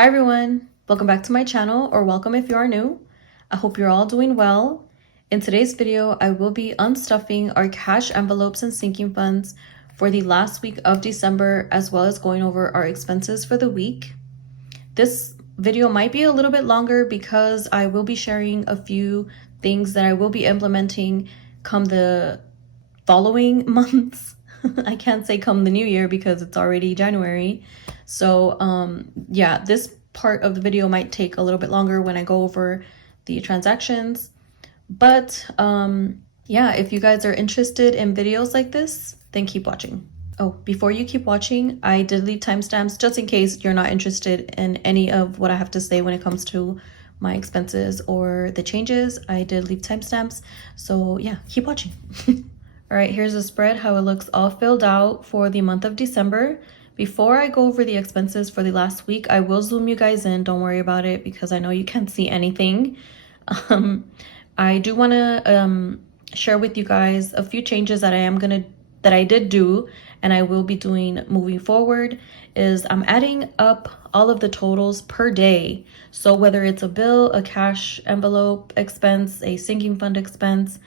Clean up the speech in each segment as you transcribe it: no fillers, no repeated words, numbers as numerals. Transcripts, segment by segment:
Hi everyone, welcome back to my channel, or welcome if you are new. I hope you're all doing well. In today's video, I will be unstuffing our cash envelopes and sinking funds for the last week of December, as well as going over our expenses for the week. This video might be a little bit longer because I will be sharing a few things that I will be implementing come the following months. I can't say come the new year because it's already January. So yeah, this part of the video might take a little bit longer when I go over the transactions. But yeah, if you guys are interested in videos like this, then keep watching. Oh, before you keep watching, I did leave timestamps just in case you're not interested in any of what I have to say when it comes to my expenses or the changes. I did leave timestamps. So yeah, keep watching. All right, here's the spread, how it looks all filled out for the month of December. Before I go over the expenses for the last week, I will zoom you guys in. Don't worry about it because I know you can't see anything. I do want to share with you guys a few changes that I did do and I will be doing moving forward. Is I'm adding up all of the totals per day. So whether it's a bill, a cash envelope expense, a sinking fund expense,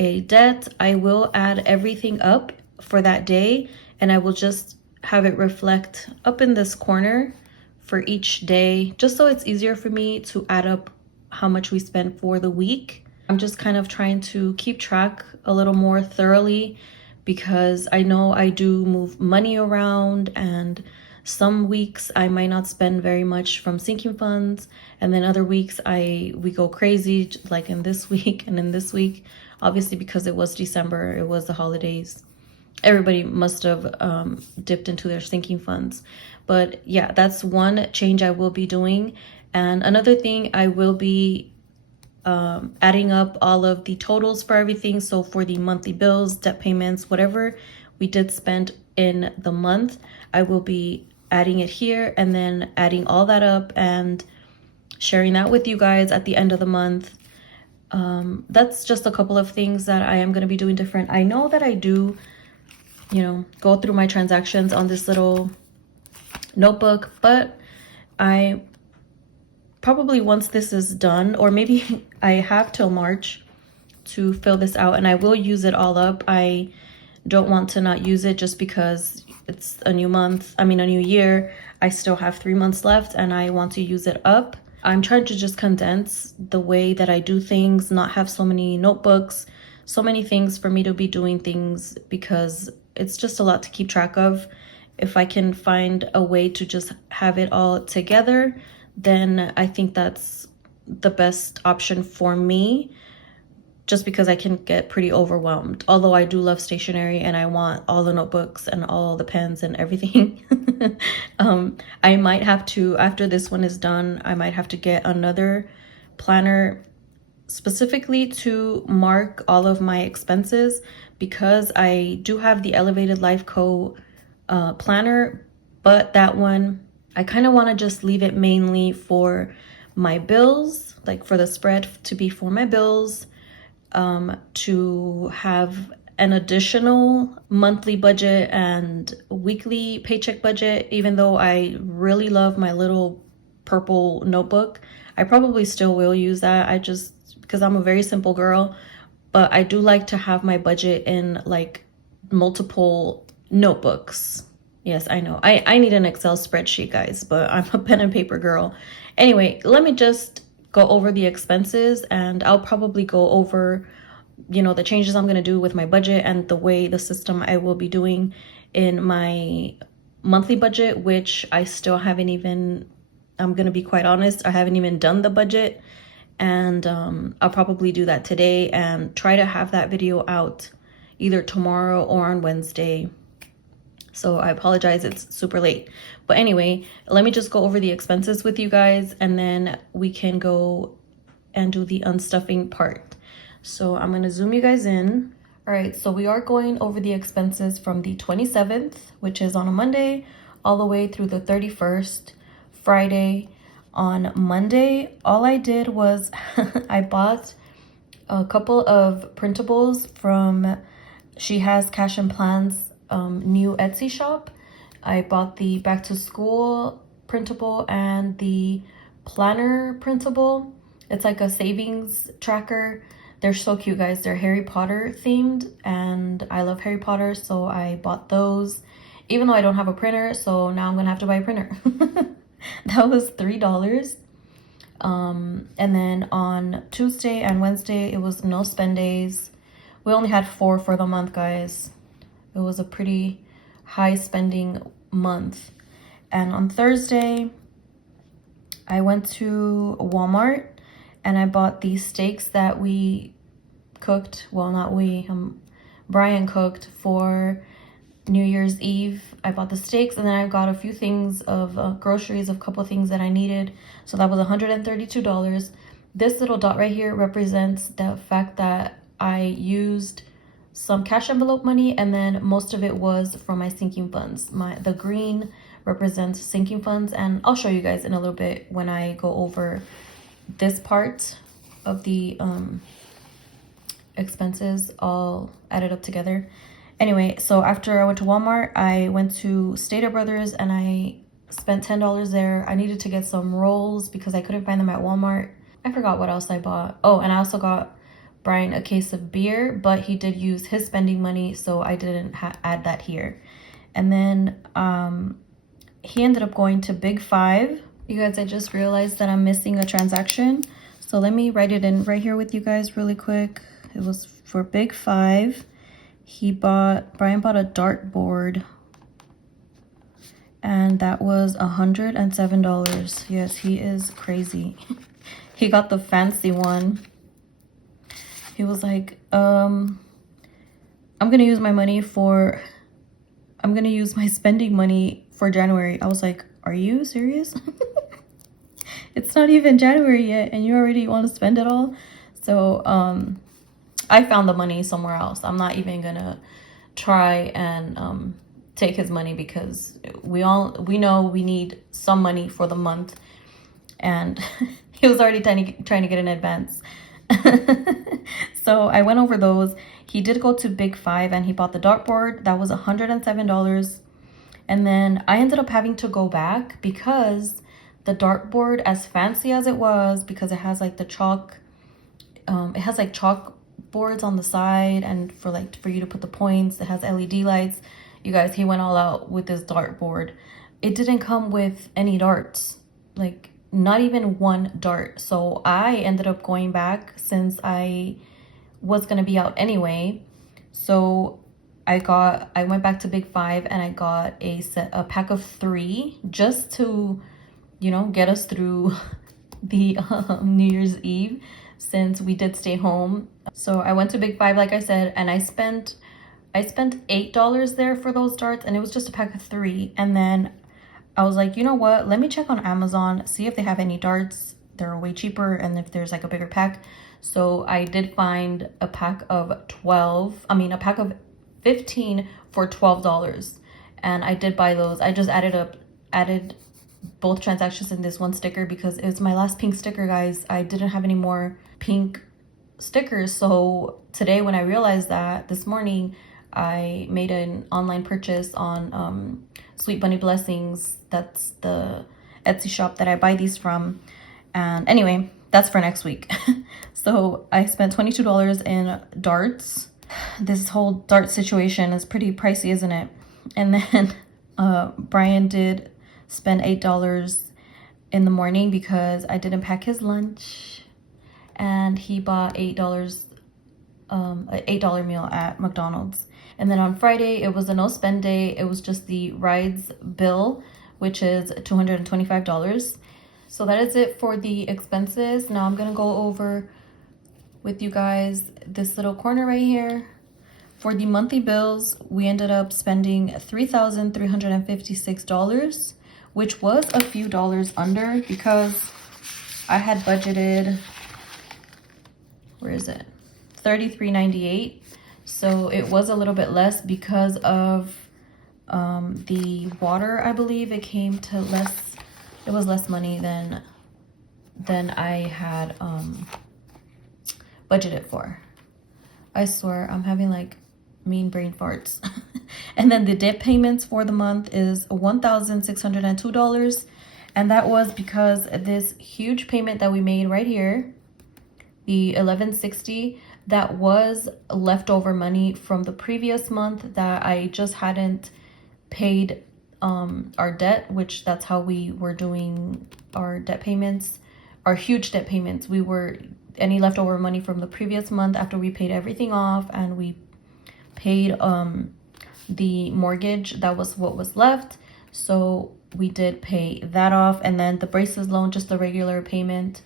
a debt, I will add everything up for that day, and I will just have it reflect up in this corner for each day, just so it's easier for me to add up how much we spent for the week. I'm just kind of trying to keep track a little more thoroughly because I know I do move money around, and some weeks I might not spend very much from sinking funds, and then other weeks we go crazy, like in this week and in this week. Obviously, because it was December, it was the holidays. Everybody must have dipped into their sinking funds. But yeah, that's one change I will be doing. And another thing, I will be adding up all of the totals for everything. So for the monthly bills, debt payments, whatever we did spend in the month, I will be adding it here and then adding all that up and sharing that with you guys at the end of the month. That's just a couple of things that I am going to be doing different. I know that I do, go through my transactions on this little notebook, but I probably, once this is done, or maybe I have till March to fill this out, and I will use it all up. I don't want to not use it just because it's a new month. I mean, a new year. I still have 3 months left and I want to use it up. I'm trying to just condense the way that I do things, not have so many notebooks, so many things for me to be doing things, because it's just a lot to keep track of. If I can find a way to just have it all together, then I think that's the best option for me, just because I can get pretty overwhelmed. Although I do love stationery and I want all the notebooks and all the pens and everything. I might have to, after this one is done, I might have to get another planner specifically to mark all of my expenses, because I do have the Elevated Life Co. planner, but that one, I kind of want to just leave it mainly for my bills, like for the spread to be for my bills, to have an additional monthly budget and weekly paycheck budget. Even though I really love my little purple notebook, I probably still will use that. Because I'm a very simple girl, but I do like to have my budget in like multiple notebooks. Yes, I know. I need an Excel spreadsheet, guys, but I'm a pen and paper girl. Anyway, let me just go over the expenses, and I'll probably go over, the changes I'm going to do with my budget and the way the system I will be doing in my monthly budget, which I still haven't even, I'm going to be quite honest, I haven't even done the budget. And I'll probably do that today and try to have that video out either tomorrow or on Wednesday. So I apologize, it's super late. But anyway, let me just go over the expenses with you guys, and then we can go and do the unstuffing part. So I'm going to zoom you guys in. All right, so we are going over the expenses from the 27th, which is on a Monday, all the way through the 31st, Friday. On Monday, all I did was I bought a couple of printables from She Has Cash and Plans new Etsy shop. I bought the back to school printable and the planner printable. It's like a savings tracker. They're so cute, guys. They're Harry Potter themed, and I love Harry Potter, so I bought those, even though I don't have a printer. So now I'm gonna have to buy a printer. That was $3. And then on Tuesday and Wednesday, it was no spend days. We only had 4 for the month, guys. It was a pretty high spending month. And on Thursday, I went to Walmart and I bought these steaks that we cooked. Well, not we, Brian cooked for New Year's Eve. I bought the steaks, and then I got a few things of groceries, a couple of things that I needed. So that was $132. This little dot right here represents the fact that I used some cash envelope money, and then most of it was from my sinking funds. The green represents sinking funds, and I'll show you guys in a little bit when I go over this part of the expenses all added up together. Anyway, so after I went to Walmart, I went to Stater Brothers and I spent $10 there. I needed to get some rolls because I couldn't find them at Walmart. I forgot what else I bought. Oh, and I also got Brian a case of beer, but he did use his spending money, so I didn't add that here. And then he ended up going to Big Five. You guys, I just realized that I'm missing a transaction. So let me write it in right here with you guys really quick. It was for Big Five. Brian bought a dartboard, and that was $107. Yes, he is crazy. He got the fancy one. He was like, I'm gonna use my spending money for January. I was like, are you serious? It's not even January yet and you already want to spend it all? So I found the money somewhere else. I'm not even gonna try and take his money because we know we need some money for the month, and he was already trying to get an advance. So I went over those. He did go to Big Five and he bought the dartboard. That was $107. And then I ended up having to go back because the dartboard, as fancy as it was, because it has like the chalk, it has like chalk boards on the side, and for you to put the points, it has LED lights. You guys, he went all out with this dartboard. It didn't come with any darts, like not even one dart. So I ended up going back since I was gonna be out anyway. So I went back to Big Five and I got a pack of 3 just to, you know, get us through the New Year's Eve, since we did stay home. So I went to Big Five, like I said, and I spent $8 there for those darts, and it was just a pack of 3. And then I was like, you know what, let me check on Amazon, see if they have any darts. They're way cheaper, and if there's like a bigger pack. So I did find a pack of 15 for $12, and I did buy those. I just added both transactions in this one sticker because it's my last pink sticker, guys. I didn't have any more pink stickers. So today, when I realized that, this morning, I made an online purchase on Sweet Bunny Blessings. That's the Etsy shop that I buy these from. And anyway, that's for next week. So I spent $22 in darts. This whole dart situation is pretty pricey, isn't it? And then Brian did spend $8 in the morning because I didn't pack his lunch, and he bought an $8 meal at McDonald's. And then on Friday, it was a no spend day. It was just the rides bill, which is $225. So that is it for the expenses. Now I'm gonna go over with you guys this little corner right here. For the monthly bills, we ended up spending $3,356, which was a few dollars under because I had budgeted, where is it? $33.98. So it was a little bit less because of the water. I believe it came to less. It was less money than I had budgeted for. I swear I'm having like mean brain farts. And then the debt payments for the month is $1,602, And that was because this huge payment that we made right here, the $11.60, that was leftover money from the previous month that I just hadn't paid our debt, which that's how we were doing our debt payments, our huge debt payments. We were any leftover money from the previous month after we paid everything off and we paid the mortgage, that was what was left. So we did pay that off, and then the braces loan, just the regular payment.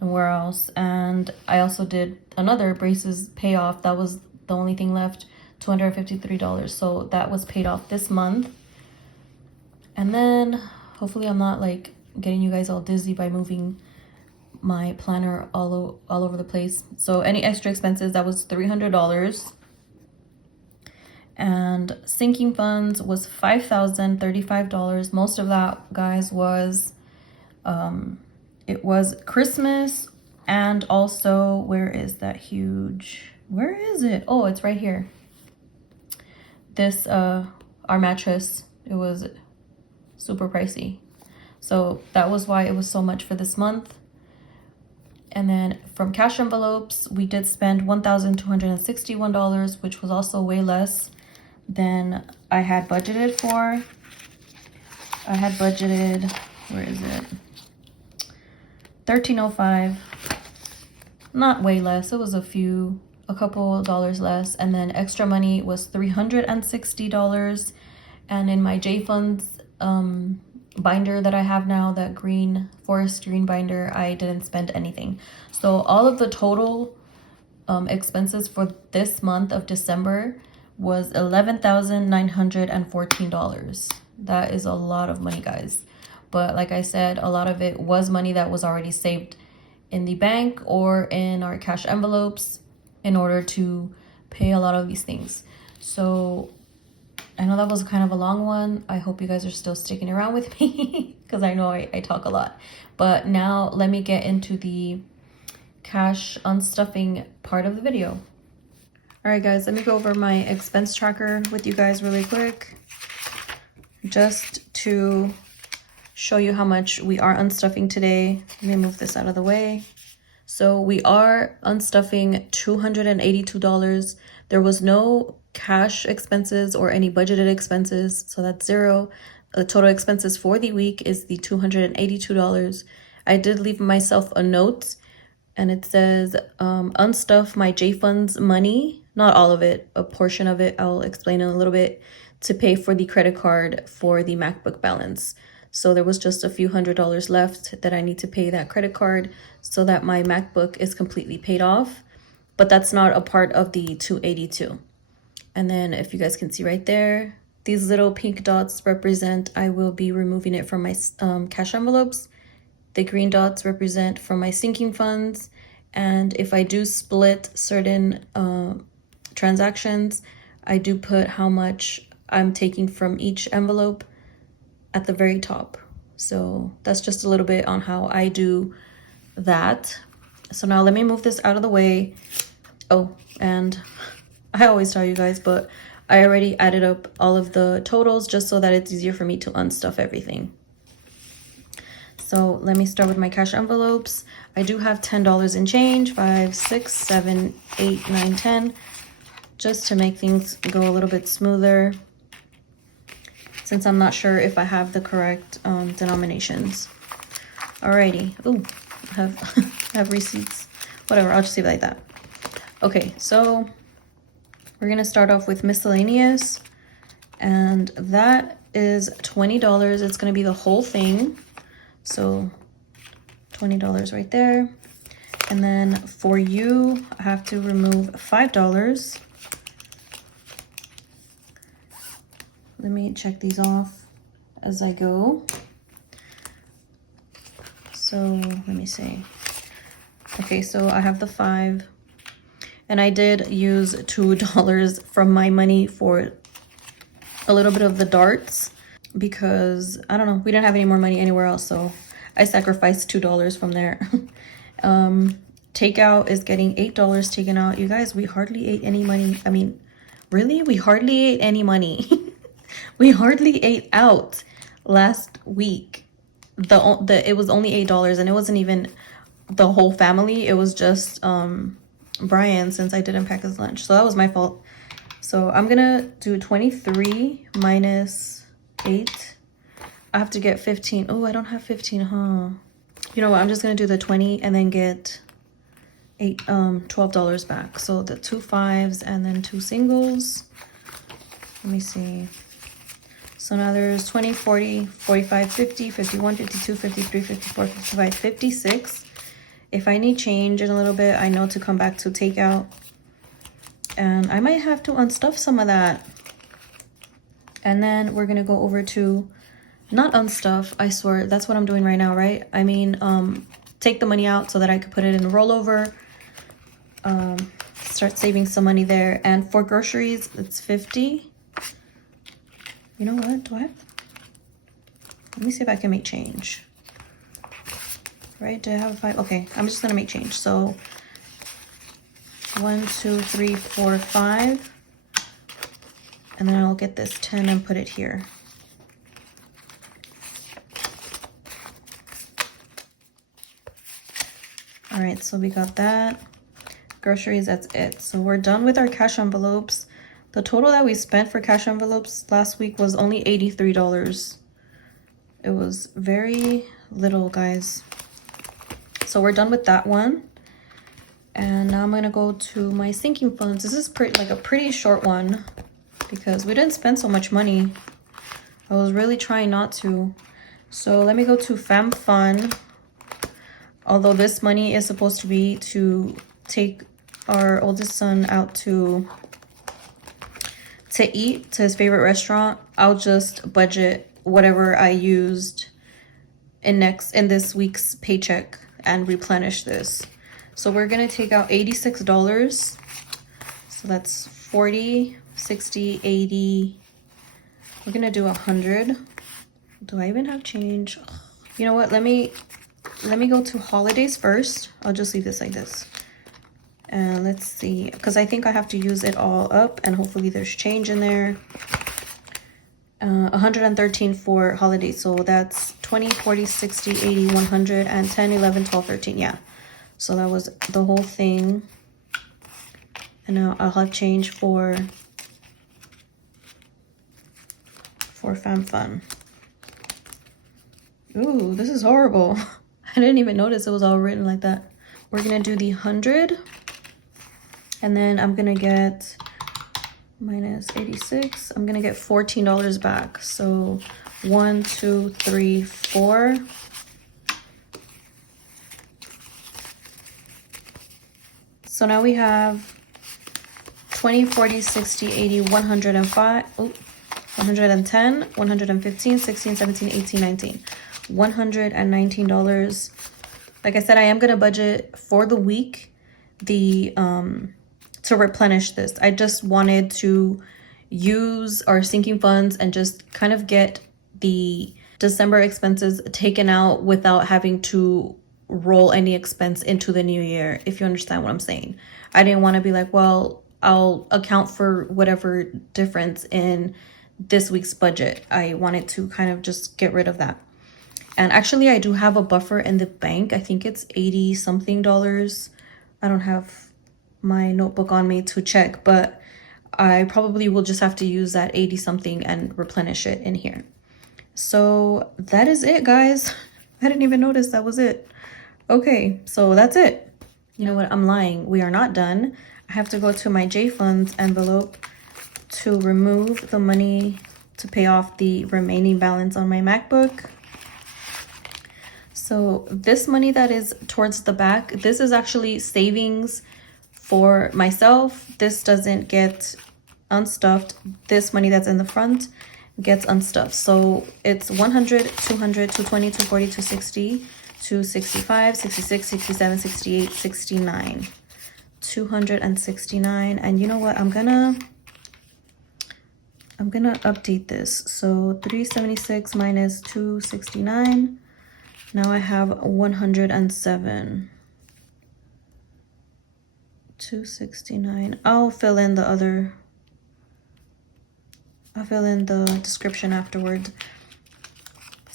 And where else? And I also did another braces payoff. That was the only thing left, $253. So that was paid off this month. And then hopefully I'm not like getting you guys all dizzy by moving my planner all over the place. So any extra expenses, that was $300. And sinking funds was $5,035. Most of that, guys, was it was Christmas, and also, where is that huge, where is it? Oh, it's right here. This our mattress, it was super pricey. So that was why it was so much for this month. And then from cash envelopes, we did spend $1,261, which was also way less than I had budgeted for. I had budgeted, where is it? $1,305. Not way less, it was a couple dollars less. And then extra money was $360. And in my J Funds binder that I have now, that forest green binder, I didn't spend anything. So all of the total expenses for this month of December was $11,914. That is a lot of money, guys. But like I said, a lot of it was money that was already saved in the bank or in our cash envelopes in order to pay a lot of these things. So I know that was kind of a long one. I hope you guys are still sticking around with me because I know I talk a lot. But now let me get into the cash unstuffing part of the video. All right, guys, let me go over my expense tracker with you guys really quick, just to show you how much we are unstuffing today. Let me move this out of the way. So we are unstuffing $282. There was no cash expenses or any budgeted expenses, so that's zero. The total expenses for the week is the $282. I did leave myself a note, and it says unstuff my J Funds money, not all of it, a portion of it, I'll explain in a little bit, to pay for the credit card for the MacBook balance. So there was just a few $100s left that I need to pay that credit card so that my MacBook is completely paid off. But that's not a part of the 282. And then if you guys can see right there, these little pink dots represent I will be removing it from my cash envelopes. The green dots represent from my sinking funds. And if I do split certain transactions, I do put how much I'm taking from each envelope at the very top. So that's just a little bit on how I do that. So now let me move this out of the way. Oh, and I always tell you guys, but I already added up all of the totals just so that it's easier for me to unstuff everything. So let me start with my cash envelopes. I do have $10 in change, 5, 6, 7, 8, 9, 10, just to make things go a little bit smoother, since I'm not sure if I have the correct denominations. Alrighty. Ooh, I have receipts. Whatever, I'll just leave it like that. Okay, so we're gonna start off with miscellaneous, and that is $20. It's gonna be the whole thing. So $20 right there. And then for you, I have to remove $5. Let me check these off as I go. So let me see. Okay, so I have the 5. And I did use $2 from my money for a little bit of the darts because, I don't know, we didn't have any more money anywhere else. So I sacrificed $2 from there. Takeout is getting $8 taken out. You guys, we hardly ate any money. I mean, really? We hardly ate any money. We hardly ate out last week. it was only $8, and it wasn't even the whole family. It was just Brian, since I didn't pack his lunch. So that was my fault. So I'm gonna do 23 minus 8. I have to get 15. Oh, I don't have 15, huh? You know what? I'm just gonna do the 20 and then get $12 back. So the 2 5s and then 2 singles. Let me see. So now there's 20, 40, 45, 50, 51, 52, 53, 54, 55, 56. If I need change in a little bit, I know to come back to takeout. And I might have to unstuff some of that. And then we're gonna go over to, not unstuff, I swear, that's what I'm doing right now, right? I mean, take the money out so that I could put it in a rollover. Start saving some money there. And for groceries, it's 50. You know what? Do I have? Let me see if I can make change. Right? Do I have 5? Okay, I'm just gonna make change. So 1, 2, 3, 4, 5. And then I'll get this 10 and put it here. All right, so we got that. Groceries, that's it. So we're done with our cash envelopes. The total that we spent for cash envelopes last week was only $83. It was very little, guys. So we're done with that one. And now I'm gonna go to my sinking funds. This is like a pretty short one because we didn't spend so much money. I was really trying not to. So let me go to Fam Fun. Although this money is supposed to be to take our oldest son out to eat to his favorite restaurant, I'll just budget whatever I used in this week's paycheck and replenish this. So we're gonna take out $86. So that's 40, 60, 80. We're gonna do 100. Do I even have change? You know what? Let me go to holidays first. I'll just leave this like this. And let's see, because I think I have to use it all up, and hopefully there's change in there. 113 for holidays, so that's 20, 40, 60, 80, 100, and 10, 11, 12, 13. Yeah, so that was the whole thing. And now I'll have change for Fam Fun. Ooh, this is horrible. I didn't even notice it was all written like that. We're gonna do the 100. And then I'm gonna get minus 86. I'm gonna get $14 back. So 1, 2, 3, 4. So now we have 20, 40, 60, 80, 105. Oh, 110, 115, 16, 17, 18, 19. $119. Like I said, I am gonna budget for the week to replenish this. I just wanted to use our sinking funds and just kind of get the December expenses taken out without having to roll any expense into the new year, if you understand what I'm saying. I didn't want to be like, well, I'll account for whatever difference in this week's budget. I wanted to kind of just get rid of that. And actually, I do have a buffer in the bank. I think it's 80 something dollars. I don't have my notebook on me to check, but I probably will just have to use that 80 something and replenish it in here. So that is it, guys. I didn't even notice that was it. Okay, so that's it. You know what? I'm lying. We are not done. I have to go to my J Funds envelope to remove the money to pay off the remaining balance on my MacBook. So this money that is towards the back, this is actually savings for myself. This doesn't get unstuffed. This money that's in the front gets unstuffed. So it's 100, 200, 220, 240, 260, 265, 66, 67, 68, 69. 269. And you know what? I'm gonna update this. So 376 minus 269. Now I have 107. 269. I'll fill in the description afterwards.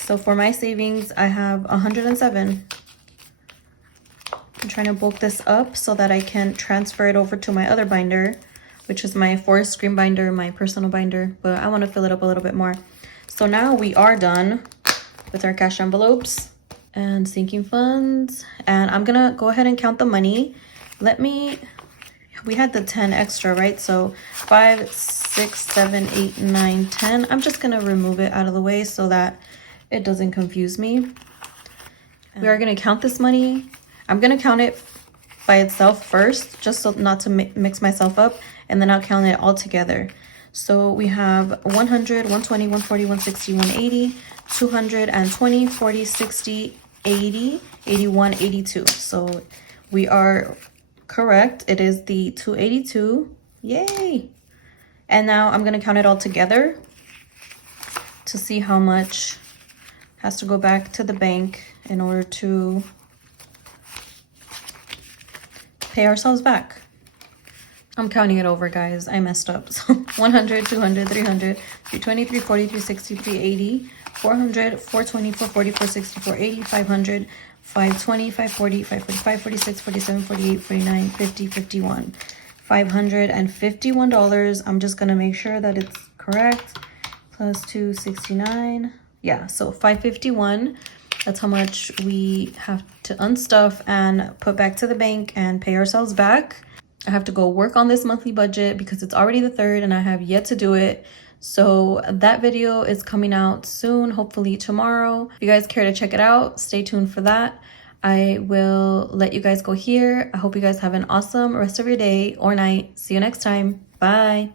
So for my savings, I have 107. I'm trying to bulk this up so that I can transfer it over to my other binder, which is my forest green binder, my personal binder, but I want to fill it up a little bit more. So now we are done with our cash envelopes and sinking funds, and I'm gonna go ahead and count the money. We had the 10 extra, right? So 5, 6, 7, 8, 9, 10. I'm just gonna remove it out of the way so that it doesn't confuse me. We are gonna count this money. I'm gonna count it by itself first, just so not to mix myself up, and then I'll count it all together. So we have 100, 120, 140, 160, 180, 220, 40, 60, 80, 81, 82. So we are correct. It is the 282. Yay! And now I'm gonna count it all together to see how much has to go back to the bank in order to pay ourselves back. I'm counting it over, guys. I messed up. So 100, 200, 300, 320, 340, 360, 380, 400, 420, 440, 460, 480, 500, 520, 540, 545, 46, 47, 48, 49, 50, 51. $551. I'm just gonna make sure that it's correct. Plus 269. Yeah, so 551. That's how much we have to unstuff and put back to the bank and pay ourselves back. I have to go work on this monthly budget because it's already the 3rd and I have yet to do it. So that video is coming out soon, hopefully tomorrow. If you guys care to check it out, stay tuned for that. I will let you guys go here. I hope you guys have an awesome rest of your day or night. See you next time. Bye.